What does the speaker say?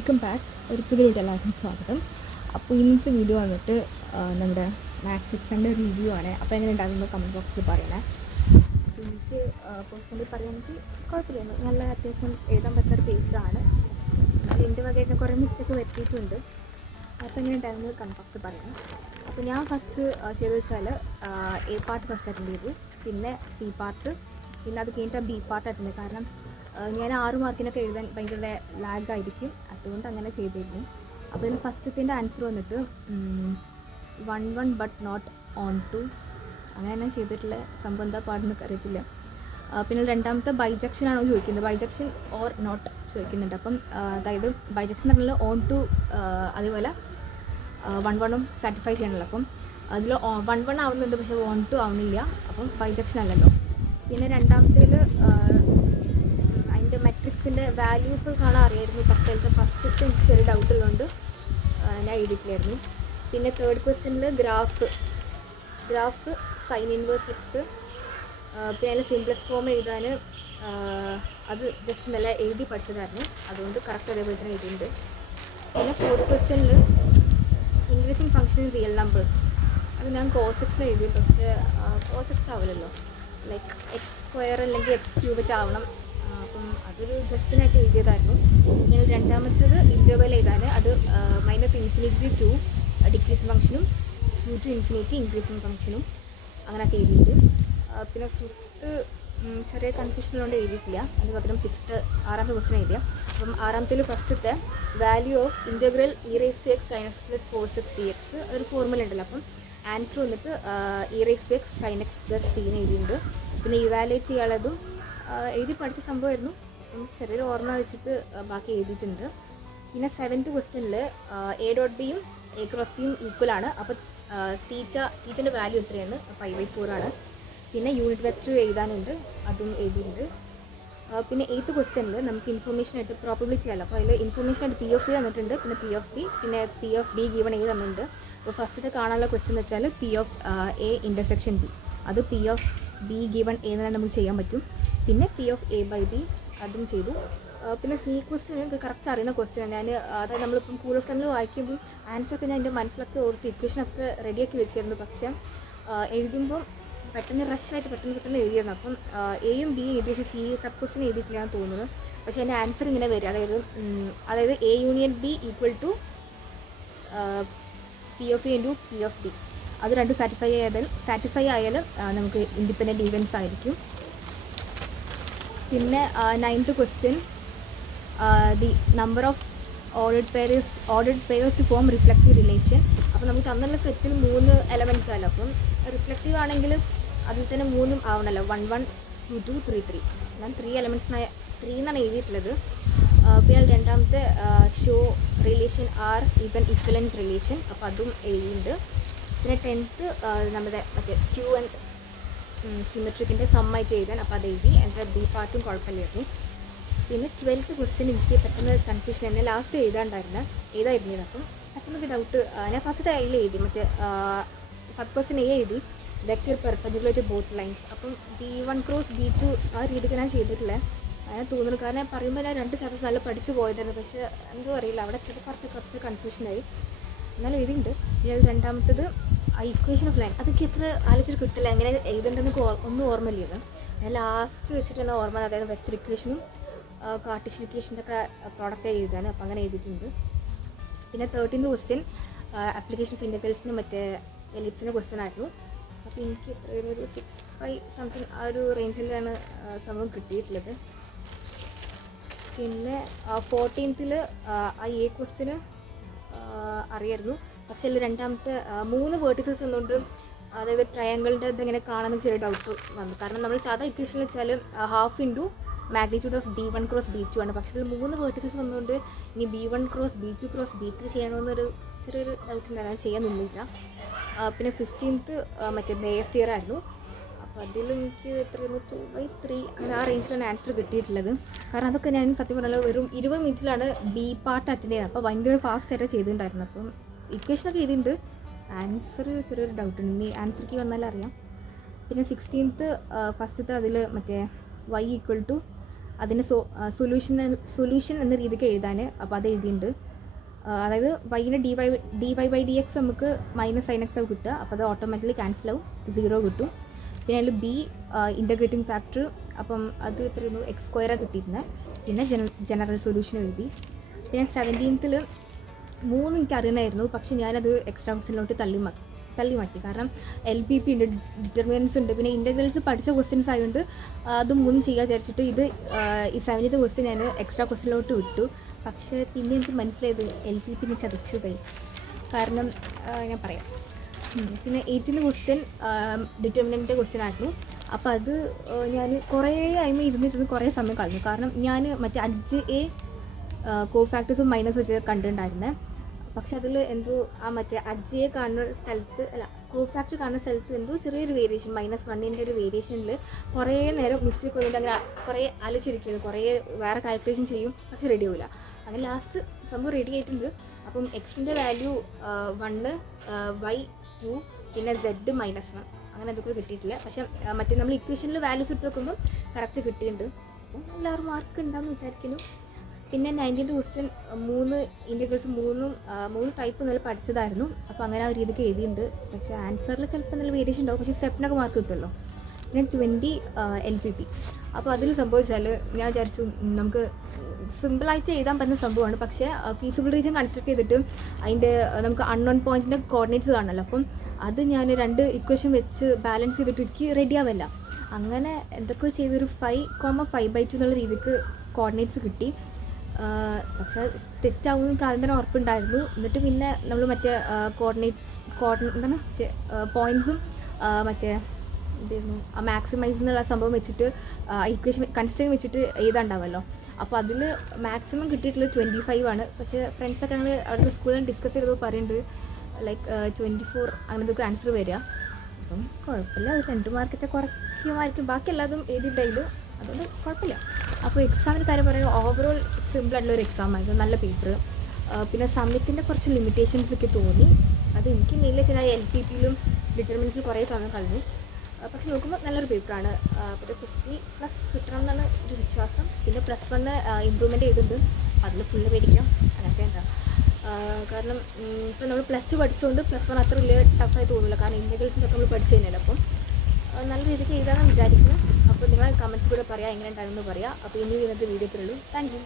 Welcome back. ഒരു പുതിയ video എല്ലാവർക്കും സ്വാഗതം. അപ്പോൾ ഇന്നത്തെ വീഡിയോ വന്നിട്ട് നമ്മുടെ മാത്സ് 6ൻ്റെ റിവ്യൂ ആണ്. അപ്പോൾ എങ്ങനെ ഉണ്ടാകുന്നത് കമൻറ്റ് ബോക്സിൽ പറയണേ. അപ്പോൾ എനിക്ക് പേഴ്സണലി പറയുകയാണെങ്കിൽ കുഴപ്പമില്ല, നല്ല അത്യാവശ്യം എഴുതാൻ പറ്റുന്നൊരു പേജാണ്. എന്നാൽ എൻ്റെ വകയായിട്ട് കുറേ മിസ്റ്റേക്ക് വരുത്തിയിട്ടുണ്ട്. അപ്പോൾ എങ്ങനെ ഉണ്ടാകുന്നത് കമൻറ്റ് ബോക്സിൽ പറയണം. അപ്പോൾ ഞാൻ ഫസ്റ്റ് ചെയ്തത് വെച്ചാൽ എ പാർട്ട് ഫസ്റ്റ് അറ്റൻഡ് ചെയ്തു, പിന്നെ സി പാർട്ട്, പിന്നെ അത് കഴിഞ്ഞിട്ട് ബി പാർട്ട് അറ്റൻഡ് ചെയ്തു. കാരണം ഞാൻ 6 മാർക്കിനൊക്കെ എഴുതാൻ ഭയങ്കര ലാഗായിരിക്കും, അതുകൊണ്ട് അങ്ങനെ ചെയ്തിരുന്നു. അപ്പോൾ ഇതിന് ഫസ്റ്റത്തിൻ്റെ ആൻസർ വന്നിട്ട് 1 ബട്ട് നോട്ട് ഓൺ ടു, അങ്ങനെ ഞാൻ ചെയ്തിട്ടുള്ള സംഭവം എന്താ പാടുന്നൊക്കെ അറിയത്തില്ല. പിന്നെ രണ്ടാമത്തെ ബൈജക്ഷൻ ആണോ ചോദിക്കുന്നത്, ബൈജക്ഷൻ ഓർ നോട്ട് ചോദിക്കുന്നുണ്ട്. അപ്പം അതായത് ബൈജക്ഷൻ എന്ന് പറഞ്ഞാൽ ഓൺ ടു, അതേപോലെ 1 സാറ്റിസ്ഫൈ ചെയ്യണമല്ലോ. അപ്പം അതിൽ 1 ആവുന്നുണ്ട്, പക്ഷേ 1 ആവുന്നില്ല, അപ്പം ബൈജക്ഷൻ അല്ലല്ലോ. പിന്നെ രണ്ടാമത്തേൽ അതിൻ്റെ മെട്രിക്സിൻ്റെ വാല്യൂസ് കാണാൻ അറിയായിരുന്നു, പക്ഷേ അതിൻ്റെ ഫസ്റ്റത്തെ എനിക്ക് ചെറിയ ഡൗട്ട് ഉള്ളതുകൊണ്ട് ഞാൻ എഴുതിയിട്ടില്ലായിരുന്നു. പിന്നെ തേർഡ് ക്വസ്റ്റ്യനിൽ ഗ്രാഫ് സൈൻ ഇൻവേഴ്സ് എക്സ്, പിന്നെ അതിൽ സിംപ്ലസ്റ്റ് ഫോം എഴുതാൻ അത് ജസ്റ്റ് നല്ല എഴുതി പഠിച്ചതായിരുന്നു, അതുകൊണ്ട് കറക്റ്റ് അതേപോലെ തന്നെ എഴുതിയിട്ടുണ്ട്. പിന്നെ ഫോർത്ത് ക്വസ്റ്റ്യനിൽ increasing function in real numbers, അത് ഞാൻ cos x എഴുതി, പക്ഷേ cos x ആവില്ലല്ലോ, ലൈക്ക് x² അല്ലെങ്കിൽ x³ ആവണം. അപ്പം അതൊരു ഗസ്റ്റിനായിട്ട് എഴുതിയതായിരുന്നു. ഞാൻ രണ്ടാമത്തേത് ഇൻ്റർവെൽ എഴുതാൻ, അത് -∞ ടു ഡിക്രീസിങ് ഫംഗ്ഷനും 2 to ∞ ഇൻക്രീസിങ് ഫംഗ്ഷനും അങ്ങനെയൊക്കെ എഴുതിയിട്ട്. പിന്നെ ഫിഫ്ത്ത് ചെറിയ കൺഫ്യൂഷനുകൊണ്ട് എഴുതിയിട്ടില്ല, അതിന് പകരം ആറാമത്തെ ക്വസ്റ്റ്യൻ എഴുതിയ. അപ്പം ആറാമത്തേൽ ഫസ്റ്റത്തെ value of integral e⁻x sin x + cos x dx, അതൊരു ഫോർമുല ഉണ്ടല്ലോ. അപ്പം ആൻസർ വന്നിട്ട് e⁻x sin x + c എന്ന് എഴുതിയിട്ടുണ്ട്. പിന്നെ ഇവാലുവേറ്റ് ചെയ്യാനുള്ളതും എഴുതി പഠിച്ച സംഭവമായിരുന്നു, ചെറിയൊരു ഓർമ്മ വെച്ചിട്ട് ബാക്കി എഴുതിയിട്ടുണ്ട്. പിന്നെ 7th ക്വസ്റ്റ്യനിൽ a.b യും a×b ഈക്വൽ ആണ്. അപ്പോൾ തീറ്റൻ്റെ വാല്യൂ എത്രയാണ്, 5/4 ആണ്. പിന്നെ യൂണിറ്റ് വെക്ടർ എഴുതാനുണ്ട്, അതും എഴുതിയിട്ടുണ്ട്. പിന്നെ 8th ക്വസ്റ്റ്യനിൽ നമുക്ക് ഇൻഫർമേഷനായിട്ട് പ്രോബബിലിറ്റി ചെയ്യാമല്ലോ. അപ്പോൾ അതിൽ ഇൻഫർമേഷനായിട്ട് P(a) തന്നിട്ടുണ്ട്, പിന്നെ P(b), പിന്നെ P(b) ഗിവൺ a തന്നിട്ടുണ്ട്. അപ്പോൾ ഫസ്റ്റത്തെ കാണാനുള്ള ക്വസ്റ്റ്യൻ എന്ന് വെച്ചാൽ P(a) ഇൻ്റർസെക്ഷൻ b, അത് P(b) ഗിവൺ a എന്ന് നമുക്ക് ചെയ്യാൻ പറ്റും. പിന്നെ P(a/b) അതും ചെയ്തു. പിന്നെ സി ക്വസ്റ്റ്യൻ എനിക്ക് കറക്റ്റ് അറിയുന്ന ക്വസ്റ്റ്യൻ, ഞാൻ അതായത് നമ്മളിപ്പം കൂൾ ഓഫ് ടൈമിൽ വായിക്കുമ്പോൾ ആൻസറൊക്കെ ഞാൻ എൻ്റെ മനസ്സിലൊക്കെ ഓർത്ത് ഇക്വേഷനൊക്കെ റെഡിയാക്കി വെച്ചിരുന്നു, പക്ഷേ എഴുതുമ്പം പെട്ടെന്ന് റഷായിട്ട് പെട്ടെന്ന് എഴുതിയിരുന്നു. അപ്പം എയും ബിയും എഴുതി, പക്ഷേ സി സബ് ക്വസ്റ്റ്യൻ എഴുതിയിട്ടില്ലാന്ന് തോന്നുന്നു. പക്ഷേ എൻ്റെ ആൻസർ ഇങ്ങനെ വരും, അതായത് A union B equal to P(a) into P(b), അത് രണ്ട് സാറ്റിസ്ഫൈ ആയാലും നമുക്ക് ഇൻഡിപെൻഡൻറ്റ് ഈവൻസ് ആയിരിക്കും. പിന്നെ 9th question the number of ordered pairs to form reflexive relation. അപ്പോൾ നമുക്ക് തന്നുള്ള സെറ്റിൽ 3 എലമെൻറ്റ്സ് ആണല്ലോ, അപ്പം റിഫ്ലെക്സീവ് ആണെങ്കിൽ അതിൽ തന്നെ 3 ആവണമല്ലോ, 1 1 2 2 3 3. ഞാൻ 3 എലമെൻറ്റ്സ് 3 എന്നാണ് എഴുതിയിട്ടുള്ളത്. പിന്നെ രണ്ടാമത്തെ show relation R is an equivalence relation, അപ്പോൾ അതും എഴുതിയിട്ടുണ്ട്. പിന്നെ 10th നമ്മുടെ മറ്റേ സ്ക്യൂ ആൻഡ് സിമെട്രിക്കിൻ്റെ സമ്മായിട്ട് എഴുതാൻ, അപ്പോൾ അത് എഴുതി. എൻ്റെ ബി പാർട്ടും കുഴപ്പമില്ലായിരുന്നു. പിന്നെ 12th ക്വസ്റ്റ്യൻ എനിക്ക് പെട്ടെന്ന് കൺഫ്യൂഷൻ, എന്നെ ലാസ്റ്റ് എഴുതാണ്ടായിരുന്നു. അപ്പം പെട്ടെന്നൊക്കെ ഡൗട്ട്, ഞാൻ ഫസ്റ്റ് അതിൽ എഴുതി, മറ്റേ സബ് ക്വസ്റ്റ്യൻ എഴുതി vector perpendicular to both lines. അപ്പം B1 × B2 ആ രീതിക്ക് ഞാൻ ചെയ്തിട്ടില്ല, അങ്ങനെ തോന്നുന്നു. കാരണം പറയുമ്പോൾ ഞാൻ 2 ചാപ്റ്റേഴ്സ് നല്ല പഠിച്ചു പോയതായിരുന്നു, പക്ഷേ എന്തോ അറിയില്ല, അവിടെ കുറച്ച് കൺഫ്യൂഷനായി. എന്നാലും എഴുതിയിട്ടുണ്ട്. പിന്നെ രണ്ടാമത്തത് ഇക്വേഷൻ ഓഫ് ലൈൻ, അതൊക്കെ എത്ര ആലോചിച്ചിട്ട് കിട്ടില്ല, എങ്ങനെ എഴുതേണ്ടെന്ന് ഒന്നും ഓർമ്മയില്ല. ഞാൻ ലാസ്റ്റ് വെച്ചിട്ടാണ് ഓർമ്മ, അതായത് വെക്റ്റർ ഇക്വേഷനും കാർട്ടീഷ്യൻ ഇക്വേഷൻ്റെ ഒക്കെ പ്രോഡക്റ്റായി എഴുതാൻ, അപ്പോൾ അങ്ങനെ എഴുതിയിട്ടുണ്ട്. പിന്നെ 13th ക്വസ്റ്റ്യൻ ആപ്ലിക്കേഷൻ ഓഫ് ഇൻ്റഗ്രൽസിന് മറ്റേ എലിപ്സിൻ്റെ ക്വസ്റ്റ്യൻ ആയിരുന്നു. അപ്പോൾ എനിക്ക് ഒരു 6/5 സംതിങ് ആ ഒരു റേഞ്ചിലാണ് സംഭവം കിട്ടിയിട്ടുള്ളത്. പിന്നെ 14th A ക്വസ്റ്റ്യന് അറിയായിരുന്നു, പക്ഷേ അതിൽ രണ്ടാമത്തെ 3 വേർട്ടിസസ് എന്നുകൊണ്ട്, അതായത് ട്രയാങ്കിളിൻ്റെ ഇതെങ്ങനെ കാണാമെന്ന് ചെറിയ ഡൗട്ട് വന്നു. കാരണം നമ്മൾ സാധാ ഇക്വേഷൻ വെച്ചാൽ ½ into magnitude of B1 × B2 ആണ്, പക്ഷേ ഇതിൽ 3 വേർട്ടിസസ് വന്നുകൊണ്ട് ഇനി B1 × B2 × B3 ചെയ്യണമെന്നൊരു ചെറിയൊരു ഡൗട്ട് ഉണ്ടായിരുന്നു, അത് ചെയ്യാൻ നിന്നില്ല. പിന്നെ 15th മറ്റേ ബേസ് തിയറി ആയിരുന്നു, അപ്പോൾ അതിൽ എനിക്ക് 2/3 അങ്ങനെ ആ റേഞ്ചിലാണ് ആൻസർ കിട്ടിയിട്ടുള്ളത്. കാരണം അതൊക്കെ ഞാൻ സത്യം പറഞ്ഞാൽ വെറും 20 മിനിറ്റിലാണ് ബി പാർട്ട് അറ്റൻഡ് ചെയ്യുന്നത്, അപ്പോൾ ഭയങ്കര ഫാസ്റ്റായിട്ട് ചെയ്തിട്ടുണ്ടായിരുന്നു. അപ്പം ഇക്വേഷനൊക്കെ എഴുതിയിട്ടുണ്ട്, ആൻസർ ചെറിയൊരു ഡൗട്ടുണ്ട്, ഇനി ആൻസർക്ക് വന്നാൽ അറിയാം. പിന്നെ 16th ഫസ്റ്റത്തെ അതിൽ മറ്റേ y = അതിന് സൊല്യൂഷൻ എന്ന രീതിക്ക് എഴുതാൻ. അപ്പോൾ അത് എഴുതിയിട്ടുണ്ട്. അതായത് വൈന് dy/dx നമുക്ക് -sin x കിട്ടുക. അപ്പോൾ അത് ഓട്ടോമാറ്റിക്കലി ക്യാൻസൽ ആവും, 0 കിട്ടും. പിന്നെ അതിൽ ബി ഇൻ്റഗ്രേറ്റിംഗ് ഫാക്ടർ, അപ്പം അത് എത്രയായിരുന്നു, x² കിട്ടിയിരുന്നത്. പിന്നെ ജനറൽ സൊല്യൂഷൻ എഴുതി. പിന്നെ 17th 3 എനിക്ക് അറിയണമായിരുന്നു, പക്ഷെ ഞാനത് എക്സ്ട്രാ ക്വസ്റ്റ്യനിലോട്ട് തള്ളി മാറ്റി. കാരണം LPP ഉണ്ട്, ഡിറ്റർമിനൻസ് ഉണ്ട്, പിന്നെ ഇൻ്റഗ്രൽസ് പഠിച്ച ക്വസ്റ്റ്യൻസ് ആയതുകൊണ്ട് അതും 3 ചെയ്യാൻ വിചാരിച്ചിട്ട് ഈ 7th ക്വസ്റ്റ്യൻ ഞാൻ എക്സ്ട്രാ ക്വസ്റ്റ്യനിലോട്ട് വിട്ടു. പക്ഷേ പിന്നെ എനിക്ക് മനസ്സിലായത് LPP ചതിച്ചു പോയി. കാരണം ഞാൻ പറയാം. പിന്നെ 18th ക്വസ്റ്റ്യൻ ഡിറ്റർമിനൻ്റ് ക്വസ്റ്റ്യൻ ആയിരുന്നു. അപ്പോൾ അത് ഞാൻ കുറേ അതിന് ഇരുന്നിരുന്ന് കുറേ സമയം കളഞ്ഞു. കാരണം ഞാൻ മറ്റേ 5A കോഫാക്ടേഴ്സും മൈനസ് വെച്ച് കണ്ടിട്ടുണ്ടായിരുന്നത്. പക്ഷെ അതിൽ എന്തോ ആ മറ്റേ 5A കാണുന്ന സ്ഥലത്ത് കോഫാക്ടർ കാണുന്ന സ്ഥലത്ത് എന്തോ ചെറിയൊരു വേരിയേഷൻ, -1ൻ്റെ ഒരു വേരിയേഷനിൽ കുറേ നേരം മിസ്റ്റേക്ക് വന്നിട്ട് അങ്ങനെ കുറേ ആലോചിച്ചിരിക്കുന്നത്, കുറേ വേറെ കാൽക്കുലേഷൻ ചെയ്യും, പക്ഷെ റെഡി ആവില്ല. അങ്ങനെ ലാസ്റ്റ് സംഭവം റെഡി ആയിട്ടുണ്ട്. അപ്പം എക്സിൻ്റെ വാല്യൂ 1, y 2, പിന്നെ z -1, അങ്ങനെ അതൊക്കെ കിട്ടിയിട്ടില്ല. പക്ഷെ മറ്റേ നമ്മൾ ഇക്വേഷനിൽ വാല്യൂസ് ഇട്ട് വെക്കുമ്പോൾ കറക്റ്റ് കിട്ടിയിട്ടുണ്ട്. അപ്പം എല്ലാവരും മാർക്ക് ഉണ്ടാകുമെന്ന് വിചാരിക്കുന്നു. പിന്നെ 19th ക്വസ്റ്റ്യൻ 3 ഇൻ്റഗ്രൽസ് 3 ടൈപ്പ് നല്ല പഠിച്ചതായിരുന്നു. അപ്പോൾ അങ്ങനെ ആ രീതിക്ക് എഴുതിയിട്ടുണ്ട്. പക്ഷേ ആൻസറിൽ ചിലപ്പോൾ നല്ല വേരിയേഷൻ ഉണ്ടാവും, പക്ഷേ സ്റ്റെപ്പിനൊക്കെ മാർക്ക് കിട്ടുമല്ലോ. പിന്നെ 20 LPP. അപ്പോൾ അതിൽ സംഭവിച്ചാൽ ഞാൻ വിചാരിച്ചു നമുക്ക് സിമ്പിളായിട്ട് എഴുതാൻ പറ്റുന്ന സംഭവമാണ്. പക്ഷേ ഫീസിബിൾ റീജിയൻ കൺസ്ട്രക്ട് ചെയ്തിട്ട് അതിൻ്റെ നമുക്ക് അൺനോൺ പോയിൻറ്റിൻ്റെ കോർഡിനേറ്റ്സ് കാണണമല്ലോ. അപ്പം അത് ഞാൻ 2 ഇക്വേഷൻ വെച്ച് ബാലൻസ് ചെയ്തിട്ട് എനിക്ക് റെഡി ആവില്ല. അങ്ങനെ എന്തൊക്കെയോ ചെയ്തൊരു 5,5/2 എന്നുള്ള രീതിക്ക് കോർഡിനേറ്റ്സ് കിട്ടി. പക്ഷേ തെറ്റാവുമെന്ന് ആദ്യം തന്നെ ഉറപ്പുണ്ടായിരുന്നു. എന്നിട്ട് പിന്നെ നമ്മൾ മറ്റേ എന്താണ് മറ്റേ പോയിൻറ്റ്സും മറ്റേ എന്തായിരുന്നു ആ മാക്സിമൈസ് എന്നുള്ള സംഭവം വെച്ചിട്ട് ഇക്വേഷൻ കൺസ്ട്രെയിൻ വെച്ചിട്ട് എഴുതാണ്ടാവുമല്ലോ. അപ്പോൾ അതിൽ മാക്സിമം കിട്ടിയിട്ടുള്ളത് 25 ആണ്. പക്ഷേ ഫ്രണ്ട്സൊക്കെ ഞങ്ങൾ അവിടുത്തെ സ്കൂളിൽ ഡിസ്കസ് ചെയ്തപ്പോൾ പറയുന്നുണ്ട് ലൈക്ക് 24 അങ്ങനത്തെ ആൻസർ വരിക. അപ്പം കുഴപ്പമില്ല, ഒരു 2 മാർക്കൊക്കെ കുറയ്ക്കുമായിരിക്കും. ബാക്കി എല്ലാതും എഴുതിയിട്ടുണ്ടായിരുന്നു, അതുകൊണ്ട് കുഴപ്പമില്ല. അപ്പോൾ എക്സാമിൻ്റെ കാര്യം പറയുമ്പോൾ ഓവറോൾ സിമ്പിളായിട്ടുള്ളൊരു എക്സാം ആയിരുന്നു, നല്ല പേപ്പർ. പിന്നെ സബ്മിറ്റിൻ്റെ കുറച്ച് ലിമിറ്റേഷൻസ് ഒക്കെ തോന്നി. അത് എനിക്ക് മെയിൻലി വെച്ചാൽ LPPയിലും ഡിറ്റർമിനൻസിലും കുറേ സമയം കളഞ്ഞു. പക്ഷെ നോക്കുമ്പോൾ നല്ലൊരു പേപ്പറാണ്. ഒരു 50+ കിട്ടണം എന്നാണ് ഒരു വിശ്വാസം. പിന്നെ +1 ഇമ്പ്രൂവ്മെൻറ്റ് ചെയ്തിട്ടുണ്ട്, അതിൽ ഫുള്ള് പേടിക്കാം. അങ്ങനത്തെ എന്താ കാരണം ഇപ്പോൾ നമ്മൾ +2 പഠിച്ചുകൊണ്ട് +1 അത്ര വലിയ ടഫായി തോന്നില്ല. കാരണം ഇൻ്റഗ്രൽസിൻ്റെ ഒക്കെ നമ്മൾ പഠിച്ചു കഴിഞ്ഞാൽ അപ്പം നല്ല രീതിക്ക് എഴുതാമെന്ന് വിചാരിക്കുന്നു. അപ്പോൾ നിങ്ങൾ കമൻറ്റ്സ് കൂടെ പറയാം, എങ്ങനെ ഉണ്ടായിരുന്നു പറയാം. അപ്പോൾ ഇനി ഇന്നത്തെ വീഡിയോ ഇത്രയുള്ളൂ. Thank U.